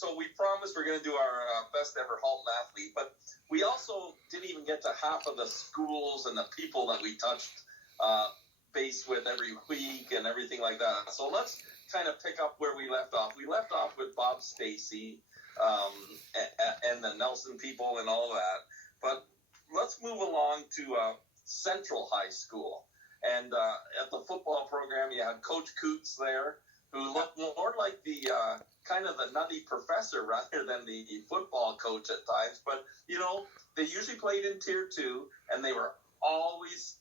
so we promised we're going to do our best ever Halton athlete, but we also didn't even get to half of the schools and the people that we touched base with every week and everything like that. So let's kind of pick up where we left off. We left off with Bob Stacey and the Nelson people and all that. But let's move along to Central High School. And at the football program, you had Coach Coots there, who looked more like the kind of the nutty professor rather than the football coach at times. But, you know, they usually played in Tier 2, and they were always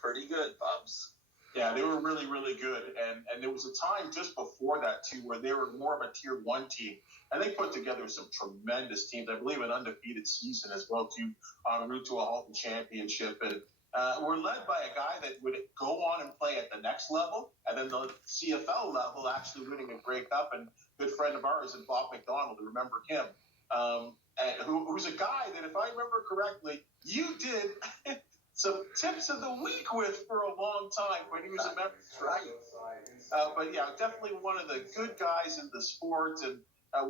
pretty good, Bubs. Yeah, they were really, really good. And there was a time just before that, too, where they were more of a Tier 1 team. And they put together some tremendous teams. I believe an undefeated season as well, too, en route to a Halton championship. And we're led by a guy that would go on and play at the next level, and then the CFL level, actually winning a Grey Cup. And a good friend of ours, and Bob McDonald, remember him, and who's a guy that, if I remember correctly, you did some tips of the week with for a long time when he was a member. Right. But yeah, definitely one of the good guys in the sport, and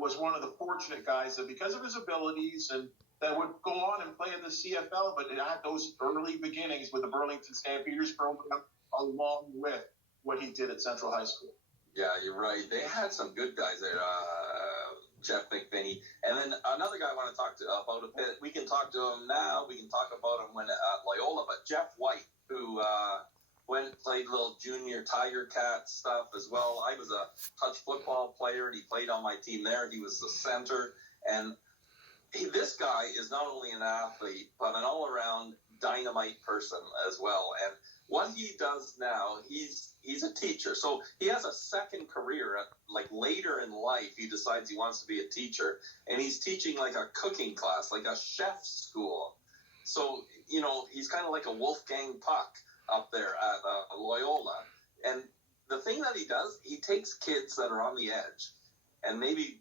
was one of the fortunate guys that, because of his abilities, and that would go on and play in the CFL, but it had those early beginnings with the Burlington Stampeders program, along with what he did at Central High School. Yeah, you're right. They had some good guys there, Jeff McVinney. And then another guy I want to talk about a bit. We can talk to him now. We can talk about him when at Loyola. But Jeff White, who went and played little junior Tiger Cat stuff as well. I was a touch football player, and he played on my team there. He was the center. And this guy is not only an athlete, but an all-around dynamite person as well. And what he does now, he's a teacher. So he has a second career. Like later in life, he decides he wants to be a teacher. And he's teaching like a cooking class, like a chef school. So, you know, he's kind of like a Wolfgang Puck up there at Loyola. And the thing that he does, he takes kids that are on the edge and maybe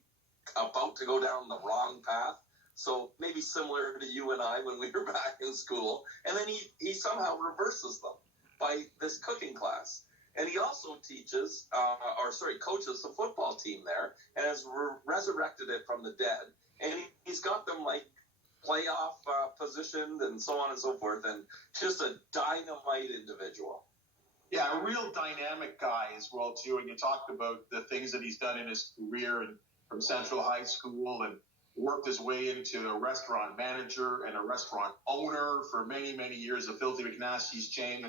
about to go down the wrong path. So maybe similar to you and I when we were back in school. And then he somehow reverses them by this cooking class. And he also teaches, coaches the football team there and has resurrected it from the dead. And he's got them like playoff positioned and so on and so forth. And just a dynamite individual. Yeah, a real dynamic guy as well, too. And you talked about the things that he's done in his career, and from Central High School, and worked his way into a restaurant manager and a restaurant owner for many, many years, the Filthy McNasty's chain,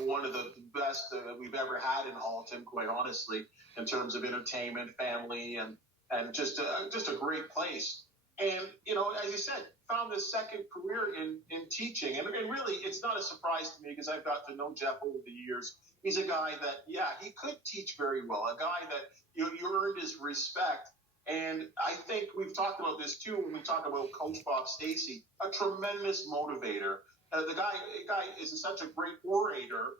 one of the best that we've ever had in Halton, quite honestly, in terms of entertainment, family, and just a great place. And, you know, as you said, found his second career in teaching. And really, it's not a surprise to me, because I've got to know Jeff over the years. He's a guy that, yeah, he could teach very well, a guy that you earned his respect. And I think we've talked about this too when we talk about Coach Bob Stacey, a tremendous motivator. The guy is such a great orator,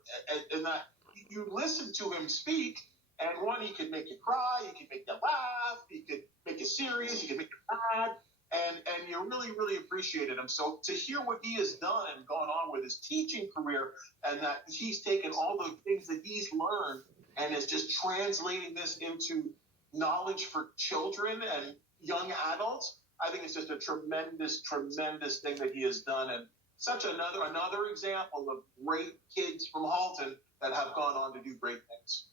and that you listen to him speak, and one, he could make you cry, he could make you laugh, he could make you serious, he could make you mad, and you really, really appreciated him. So to hear what he has done and gone on with his teaching career, and that he's taken all the things that he's learned and is just translating this into knowledge for children and young adults, I think it's just a tremendous, tremendous thing that he has done, and such another example of great kids from Halton that have gone on to do great things.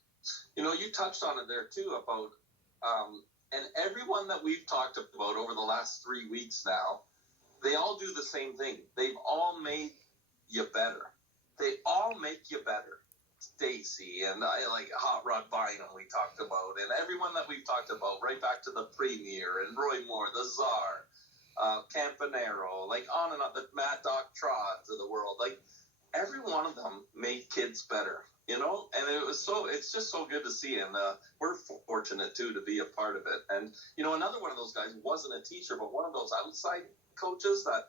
You know, you touched on it there too about, and everyone that we've talked about over the last 3 weeks now, they all do the same thing. They've all made you better. They all make you better. Stacey and I like Hot Rod Bynum we talked about, and everyone that we've talked about, right back to the Premier and Roy Moore, the Czar, Campanero, like on and on, the Mad Dog Trods of the world, like every one of them made kids better, you know, and it's just so good to see, and we're fortunate too to be a part of it. And you know, another one of those guys wasn't a teacher, but one of those outside coaches that